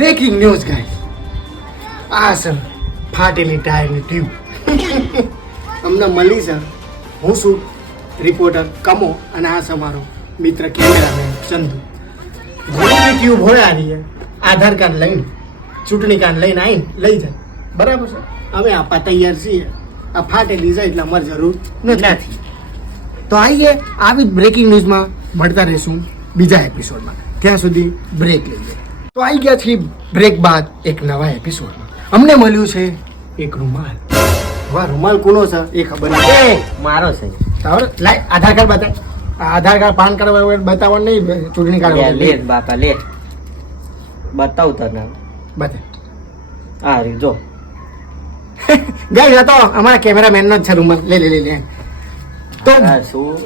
Breaking news guys, આ sir ફાટેલી ટાયરની tube અમને મળી છે. હું છું રિપોર્ટર કમો અને આ છે મારો મિત્ર કેમેરામેન ચંદુ. જેની ટ્યુબ હોય આ રહી આધાર કાર્ડ લઈને ચૂંટણી કાર્ડ લઈને આવીને લઈ જાય, બરાબર છે. અમે આપવા તૈયાર છીએ. આ ફાટેલી જાય એટલે અમારે જરૂર નથી. તો આવીએ આવી બ્રેકિંગ ન્યૂઝમાં મળતા રહીશું બીજા એપિસોડમાં. ત્યાં સુધી બ્રેક લઈએ. તો આવી ગયા છીએ બ્રેક બાદ એક નવા એપિસોડમાં. અમને મળ્યું છે એક રૂમાલ. હવે રૂમાલ કોનો છે એ ખબર નથી. મારો છે. લાય આધાર કાર્ડ બતાય. આધાર કાર્ડ પાન કાર્ડ બતાવવાનું નહીં, ચૂંટણી કાર્ડ લે બાપા લે, બતાવ તને. બતાય. આ રી જો ગાઈસ, આ તો અમારા કેમેરામેન નો જ છે રૂમાલ. લે લે લે લે. તો આ શું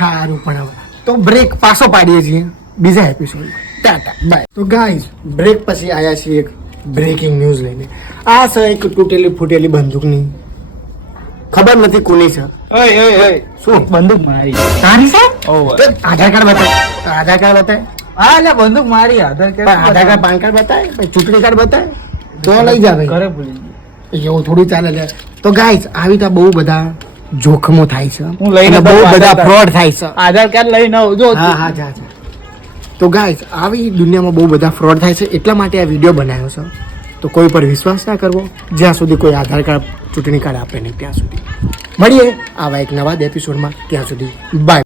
સારું, પણ હવે તો બ્રેક પાછો પાડીએ છીએ બીજા એપિસોડમાં. ટાટા બાય. તો ગાઈસ, બ્રેક પછી આવ્યા છીએ એક બ્રેકિંગ ન્યૂઝ લઈને. આ છે એક તૂટેલી ફૂટેલી બંદૂકની, ખબર નથી કોની છે. ઓય ઓય ઓય શું બંદૂક મારી? તારી છે? ઓય. તો આધાર કાર્ડ બતાય. આધાર કાર્ડ બતાય. હા લે બંદૂક મારી. આધાર પણ આધાર કાર્ડ પાન કાર્ડ બતાય, પછી ચૂંટણી કાર્ડ બતાય તો લઈ જાવે. ઘરે ભૂલી ગયો. એવું થોડું ચાલે લે. તો ગાઈસ, આવી રીતે બહુ બધા જોખમો થાય છે. હું લઈને અને બહુ તો બધા આધાર ફ્રોડ થાય છે. આધાર કાર્ડ લઈને આવું જો. હા હા જા જા. તો ગાઈસ, આવી દુનિયામાં બહુ બધા ફ્રોડ થાય છે, એટલા માટે આ વિડીયો બનાવ્યો છે. તો કોઈ પર વિશ્વાસ ના કરવો જ્યાં સુધી કોઈ આધાર કાર્ડ ચૂંટણી કાર્ડ આપે નહીં ત્યાં સુધી. મળીએ આવા એક નવા એપિસોડમાં. ત્યાં સુધી બાય.